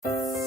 Assalamualaikum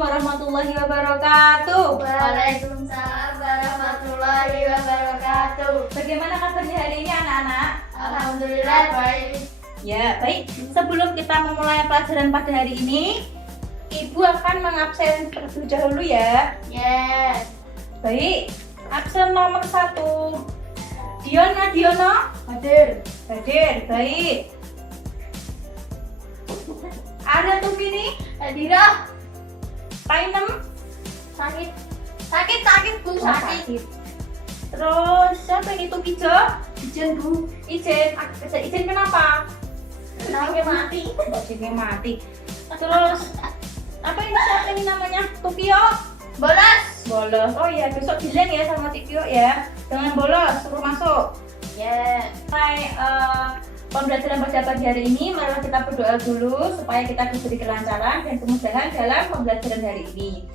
warahmatullahi wabarakatuh. Waalaikumsalam warahmatullahi wabarakatuh. Bagaimana kabarnya hari ini anak-anak? Alhamdulillah baik. Ya, baik. Sebelum kita memulai pelajaran pada hari ini, Ibu akan mengabsen terlebih dahulu ya. Yes. Baik, absen nomor 1. Diono. Hadir. Hadir, baik. Ada Tumini, Hadira. Painem, Sakit. Sakit Bu, sakit. Terus siapa ini Tukijo? Ijen Bu. Ijen kenapa? Kenapa mati? Ijennya mati. Terus apa ini siapa ini namanya? Tukio? Bolos. Bolos. Oh iya, besok bilang ya sama Tukio ya. Jangan bolos, suruh masuk. Yes. Hai, pembelajaran pada pagi hari ini, marilah kita berdoa dulu supaya kita diberi kelancaran dan kemudahan dalam pembelajaran hari ini.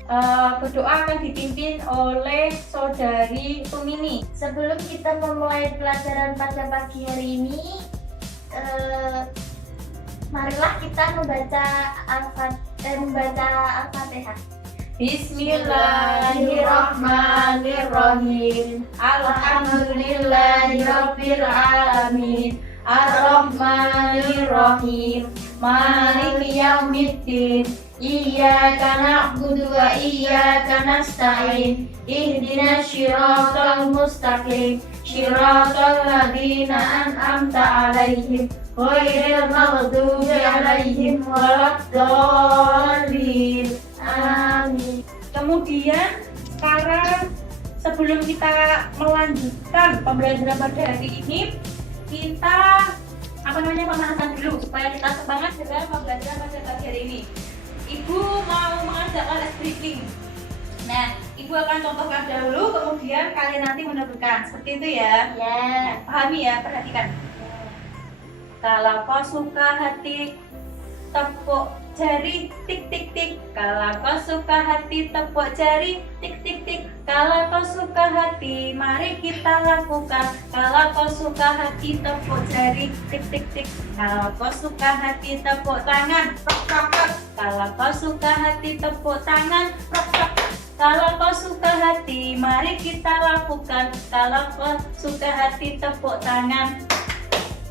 Berdoa akan dipimpin oleh Saudari Tumini. Sebelum kita memulai pelajaran pada pagi hari ini, marilah kita membaca Al-Fatihah. Bismillahirrahmanirrahim. Alhamdulillahirabbil alamin. Ar-Rahmanir-Rahim. Maliki yaumiddin. Iyyaka na'budu wa iyyaka nasta'in. Ihdinas siratal mustaqim. Siratal ladzina an'amta 'alaihim ghairil maghdubi 'alaihim waladdallin. Amin. Kemudian sekarang sebelum kita melanjutkan pembelajaran pada hari ini, kita pemanasan dulu supaya kita semangat dalam pembelajaran pada pagi hari ini. Ibu mau mengadakan ice breaking. Nah, Ibu akan contohkan dahulu, kemudian kalian nanti meneruskan. Seperti itu ya. Yes. Pahami ya, perhatikan. Kalau kau suka hati, tepuk jari tik tik tik. Kalau kau suka hati, tepuk jari tik tik tik. Kalau kau suka hati, mari kita lakukan. Kalau kau suka hati, tepuk jari tik tik tik. Kalau kau suka hati, tepuk tangan. Prok prok prok. Kalau kau suka hati, tepuk tangan. Prok prok. Kalau kau suka hati, mari kita lakukan. Kalau kau suka hati, tepuk tangan.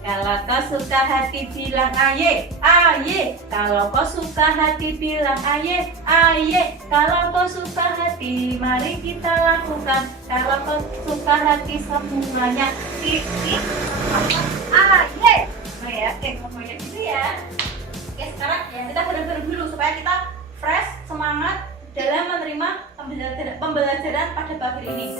Kalau kau suka hati, bilang aye, aye. Kalau kau suka hati, bilang aye, aye. Kalau kau suka hati, mari kita lakukan. Kalau kau suka hati, semuanya titik aye. Oh ya, oke, ngomongnya gitu ya. Oke, sekarang ya kita benar-benar dulu supaya kita fresh, semangat dalam menerima pembelajaran pada pagi ini.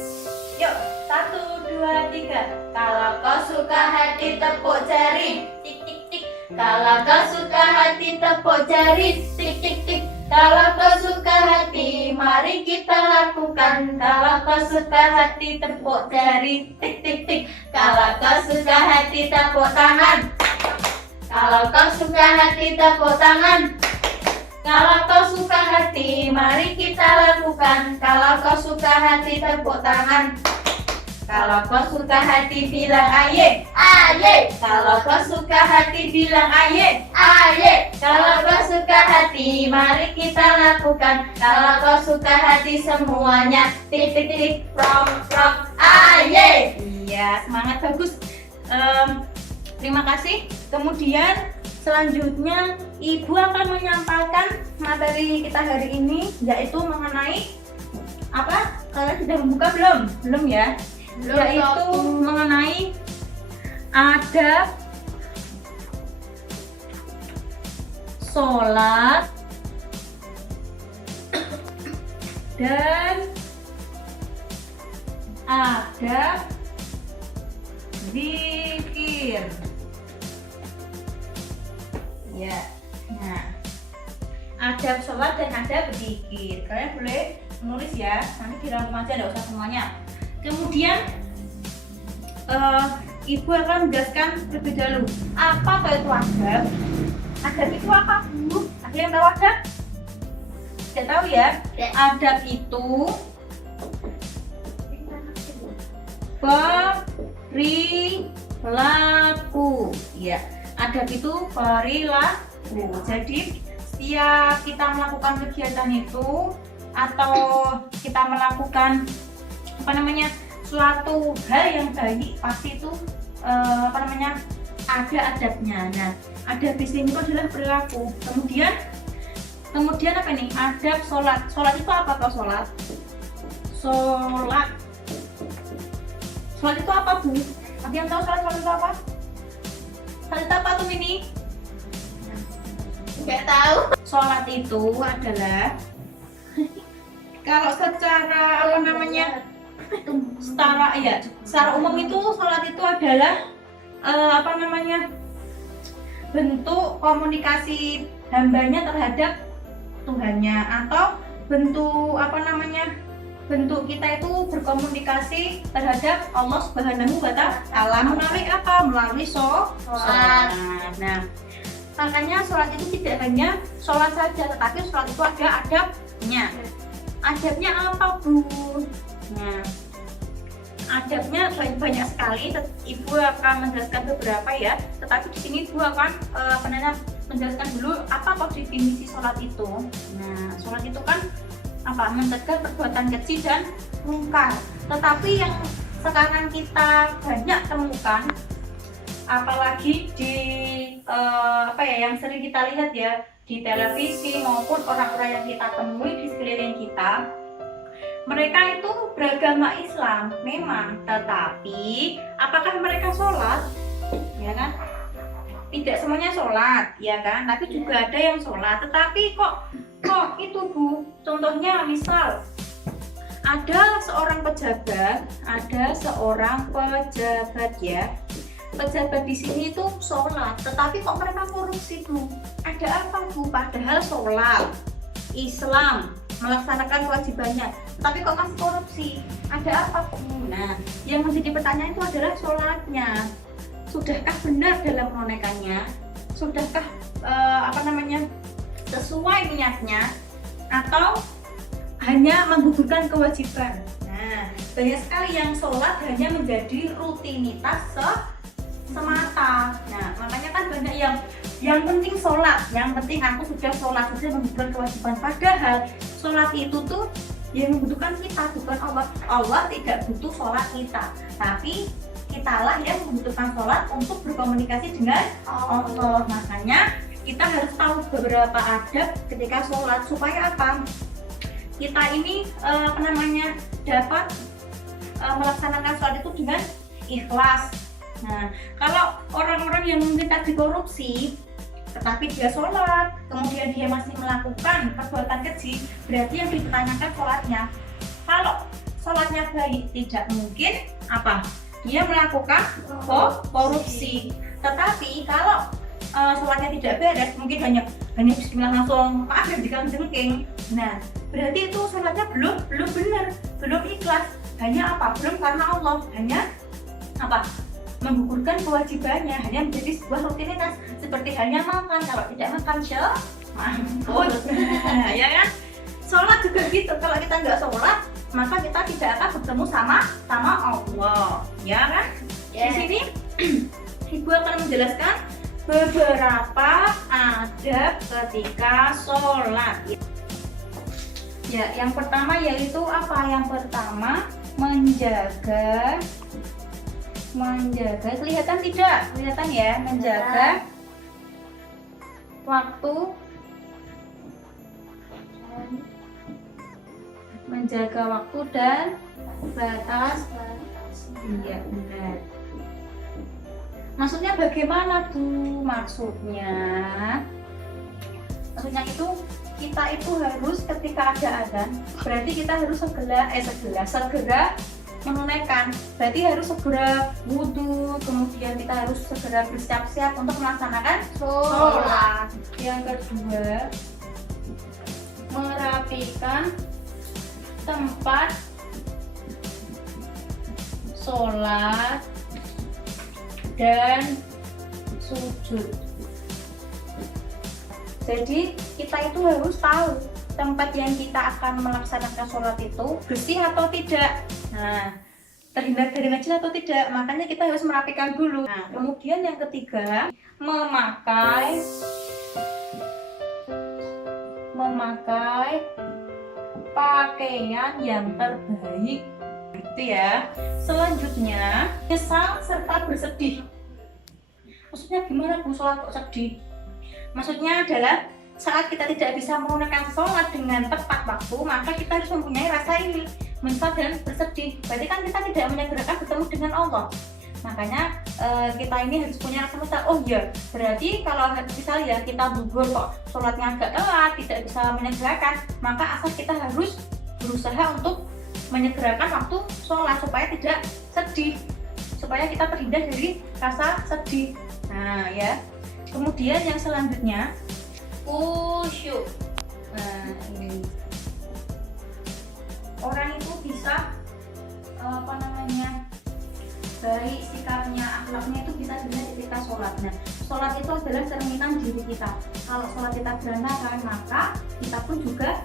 Yuk, 1, 2, 3. Kalau kau suka hati, tepuk jari tik tik tik. Kalau kau suka hati, tepuk jari tik tik tik. Kalau kau suka hati, mari kita lakukan. Kalau kau suka hati, tepuk jari tik tik tik. Kalau kau suka hati, tepuk tangan. Kalau kau suka hati, tepuk tangan. Kalau kau suka hati, mari kita lakukan. Kalau kau suka hati, tepuk tangan. Kalau kau suka hati, bilang aye, aye. Kalau kau suka hati, bilang aye, aye. Kalau kau suka hati, mari kita lakukan. Kalau kau suka hati, semuanya titik titik prok prok aye. Iya, semangat, bagus. Terima kasih. Kemudian selanjutnya Ibu akan menyampaikan materi kita hari ini, yaitu mengenai apa? Kalian sudah membuka belum? Belum ya? Belum, Yaitu mengenai adab sholat dan adab zikir. Ya, nah, adab sholat dan adab berzikir. Kalian boleh menulis ya, nanti dirangkum aja, nggak usah semuanya. Kemudian Ibu akan menjelaskan lebih dahulu apa itu adab. Adab itu apa, Bu? Ada yang tahu adab? Tidak tahu ya? Ya. Adab itu perilaku. Ya, adab itu perilaku. Jadi setiap kita melakukan kegiatan itu atau kita melakukan suatu hal yang baik, pasti itu ada adabnya. Nah, adab di sini itu adalah perilaku. Kemudian apa nih? Adab sholat. Sholat itu apa kok sholat? Sholat itu apa, Bu? Ada yang tahu sholat itu apa? Sholat itu apa tuh ini? Nggak tahu. Sholat itu adalah kalau secara secara umum itu sholat itu adalah bentuk komunikasi hambanya terhadap Tuhannya, atau bentuk kita itu berkomunikasi terhadap Allah Subhanahu wa Ta'ala melalui apa? Melalui sholat. Nah, makanya sholat itu tidak hanya sholat saja, tetapi sholat itu ada adabnya. Adabnya apa, Bu? Nah, adabnya banyak sekali. Ibu akan menjelaskan beberapa ya, tetapi di sini Ibu akan menjelaskan dulu apa kok definisi sholat itu. Nah, sholat itu kan mencegah perbuatan keji dan mungkar. Tetapi yang sekarang kita banyak temukan, apalagi di yang sering kita lihat ya di televisi maupun orang-orang yang kita temui di sekeliling kita, mereka itu beragama Islam memang, tetapi apakah mereka sholat? Ya kan? Tidak semuanya sholat, ya kan? Tapi juga ada yang sholat, tetapi kok itu, Bu. Contohnya misal ada seorang pejabat ya. Pejabat di sini itu sholat, tetapi kok mereka korupsi, Bu? Ada apa, Bu? Padahal sholat, Islam, melaksanakan kewajibannya, tapi kok masih korupsi? Ada apa, Bu? Nah, yang menjadi pertanyaan itu adalah sholatnya. Sudahkah benar dalam menunaikannya? Sudahkah sesuai niatnya? Atau hanya menggugurkan kewajiban? Nah, banyak sekali yang sholat hanya menjadi rutinitas semata. Nah, makanya kan banyak yang penting sholat, yang penting aku sudah sholat, sudah menggugurkan kewajiban. Padahal sholat itu tuh yang membutuhkan kita, bukan Allah. Allah tidak butuh sholat kita, tapi kitalah yang membutuhkan sholat untuk berkomunikasi dengan Allah. Makanya kita harus tahu beberapa adab ketika sholat supaya apa? Kita ini dapat melaksanakan sholat itu dengan ikhlas. Nah, kalau orang-orang yang mungkin tadi korupsi, tetapi dia sholat, kemudian dia masih melakukan perbuatan keji, berarti yang dipertanyakan sholatnya. Kalau sholatnya baik, tidak mungkin dia melakukan korupsi. Tetapi kalau sholatnya tidak beres, mungkin hanya bismillah langsung jika jengking. Nah, berarti itu sholatnya belum benar, belum ikhlas. Hanya belum karena Allah, hanya menggugurkan kewajibannya, hanya menjadi sebuah rutinitas, seperti halnya makan. Kalau tidak makan ya kan? Sholat juga gitu. Kalau kita nggak sholat, maka kita tidak akan bertemu sama Allah, ya kan? Di sini Ibu akan menjelaskan beberapa adab ketika sholat. Ya, yang pertama yaitu Yang pertama, menjaga. Kelihatan tidak? Kelihatan ya, menjaga waktu. Menjaga waktu dan batas. Iya, benar. Maksudnya bagaimana, Bu? Maksudnya itu kita itu harus ketika ada adzan, berarti kita harus segera menunaikan. Berarti harus segera wudhu, kemudian kita harus segera bersiap-siap untuk melaksanakan sholat. Yang kedua, merapikan tempat sholat dan sujud. Jadi kita itu harus tahu tempat yang kita akan melaksanakan sholat itu bersih atau tidak. Nah, terhindar dari najis atau tidak, makanya kita harus merapikan dulu. Nah, kemudian yang ketiga, memakai pakaian yang terbaik, gitu ya. Selanjutnya, menyesal serta bersedih. Maksudnya gimana Bu, sholat kok sedih? Maksudnya adalah saat kita tidak bisa menunaikan sholat dengan tepat waktu, maka kita harus mempunyai rasa ini, menyesal dan bersedih. Berarti kan kita tidak menyegerakan bertemu dengan Allah. Makanya kita ini harus punya rasa menyesal. Oh iya, berarti kalau misalnya kita gugur kok sholatnya agak telat, tidak bisa menyegerakan, maka asal kita harus berusaha untuk menyegerakan waktu sholat supaya tidak sedih, supaya kita terhindar dari rasa sedih. Nah ya, kemudian yang selanjutnya khusyuk. Nah ini orang itu bisa baik sikapnya, akhlaknya itu bisa dilihat ketika sholat. Nah, sholat itu adalah cerminan diri kita. Kalau sholat kita berantakan, maka kita pun juga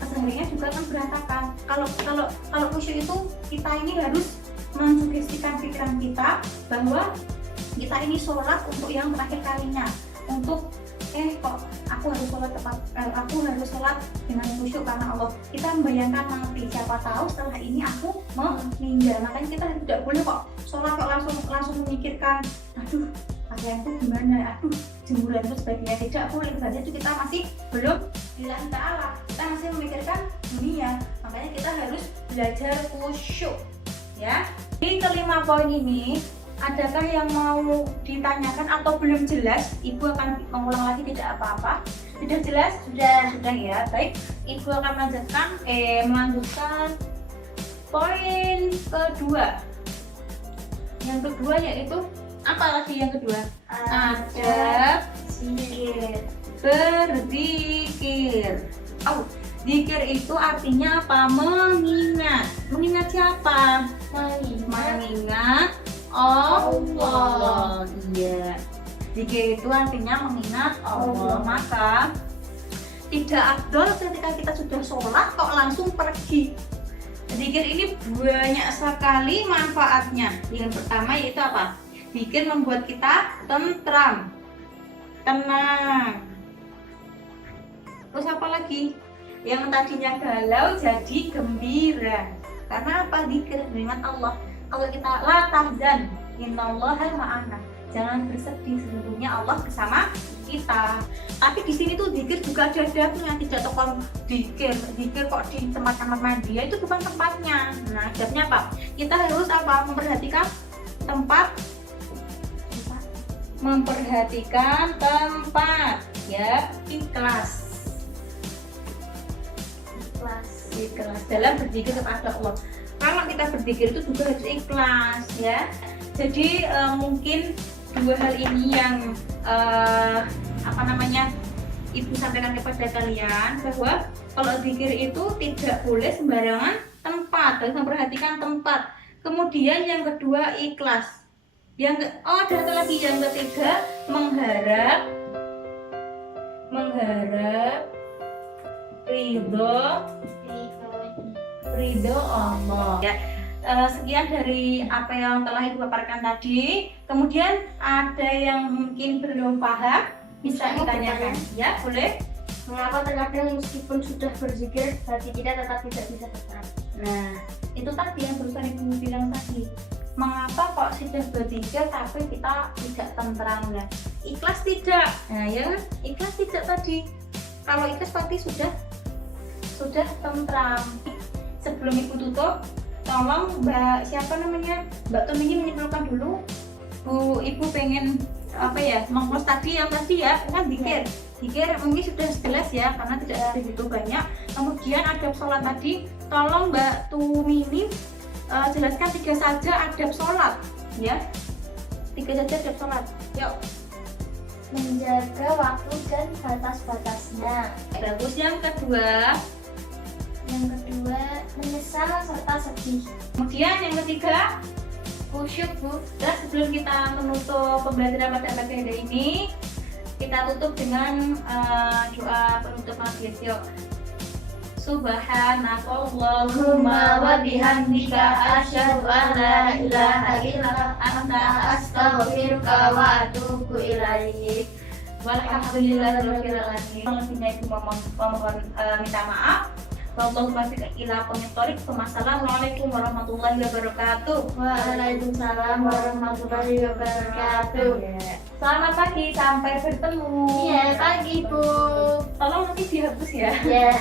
kesehariannya juga akan berantakan. Kalau khusyuk itu kita ini harus mensugestikan pikiran kita bahwa kita ini sholat untuk yang terakhir kalinya, untuk kok aku harus sholat tepat, aku harus sholat dengan khusyuk karena Allah. Kita membayangkan nanti siapa tahu setelah ini aku meninggal. Makanya kita tidak boleh kok sholat kok langsung memikirkan, aduh pakaianku gimana, aduh jemuranku sebagainya. Tidak boleh, berarti itu kita masih belum lillahi ta'ala, kita masih memikirkan dunia. Makanya kita harus belajar khusyuk ya. Di kelima poin ini, adakah yang mau ditanyakan atau belum jelas? Ibu akan mengulang lagi, tidak apa-apa. Sudah jelas? Sudah ya. Baik, Ibu akan melanjutkan poin kedua. Yang kedua yaitu apa lagi yang kedua? Adab zikir, berzikir. Zikir itu artinya apa? Mengingat. Mengingat siapa? Mengingat Allah. Iya. Zikir itu artinya mengingat Allah. Maka tidak afdol ketika kita sudah sholat kok langsung pergi. Zikir ini banyak sekali manfaatnya. Yang pertama yaitu apa? Zikir membuat kita tentram, tenang. Terus apa lagi? Yang tadinya galau jadi gembira. Karena apa? Zikir, mengingat Allah. Kalau kita la tahzan, innallaha ma'ana. Jangan bersedih, sesungguhnya Allah bersama kita. Tapi di sini tuh zikir juga ada adabnya, tidak tokoh zikir kok di tempat kamar mandi, itu bukan tempatnya. Nah, adabnya apa? Kita harus apa? Memperhatikan tempat ya, ikhlas dalam berzikir kepada Allah. Kalau kita berzikir itu juga harus ikhlas ya. Jadi mungkin dua hal ini yang Ibu sampaikan kepada kalian, bahwa kalau zikir itu tidak boleh sembarangan tempat, harus memperhatikan tempat. Kemudian yang kedua ikhlas. Ada satu lagi, yang ketiga mengharap ridho Allah ya. Sekian dari apa yang telah Ibu paparkan tadi. Kemudian ada yang mungkin belum paham, bisa ditanyakan ya, boleh. Mengapa terkadang meskipun sudah berzikir hati kita tetap tidak bisa tenang? Nah, itu tadi yang barusan Ibu bilang tadi. Mengapa kok sudah berzikir tapi kita tidak tentram? Nah, ikhlas tidak. Nah ya, ikhlas tidak tadi. Kalau ikhlas pasti sudah tentram. Sebelum Ibu tutup, tolong Mbak Tumini menyimpulkan dulu. Ibu pengen mengklos tadi yang tadi ya, kan zikir mungkin sudah jelas ya, karena tidak begitu banyak. Kemudian adab sholat tadi, tolong Mbak Tumini jelaskan 3 saja adab sholat ya. 3 saja adab sholat. Yuk. Menjaga waktu dan batas-batasnya. Bagus. Yang kedua menyesal serta sedih. Kemudian yang ketiga Syuk, Bu. Dan sebelum kita menutup pembelajaran pada pagi hari ini, kita tutup dengan doa penutup maghrib. Yuk. Subhanakallahumma wa bihamdika asyhadu an la ilaha illa anta astaghfiruka wa atubu ilaik. Walhamdulillahirabbil alamin. Lebihnya itu mohon minta maaf. Wallahu muwaffiq ila aqwamit thoriq. Wassalamualaikum warahmatullahi wabarakatuh. Waalaikumsalam warahmatullahi wabarakatuh. Selamat pagi, sampai bertemu. Iya, pagi, Bu. Tolong nanti dihapus ya. Ya.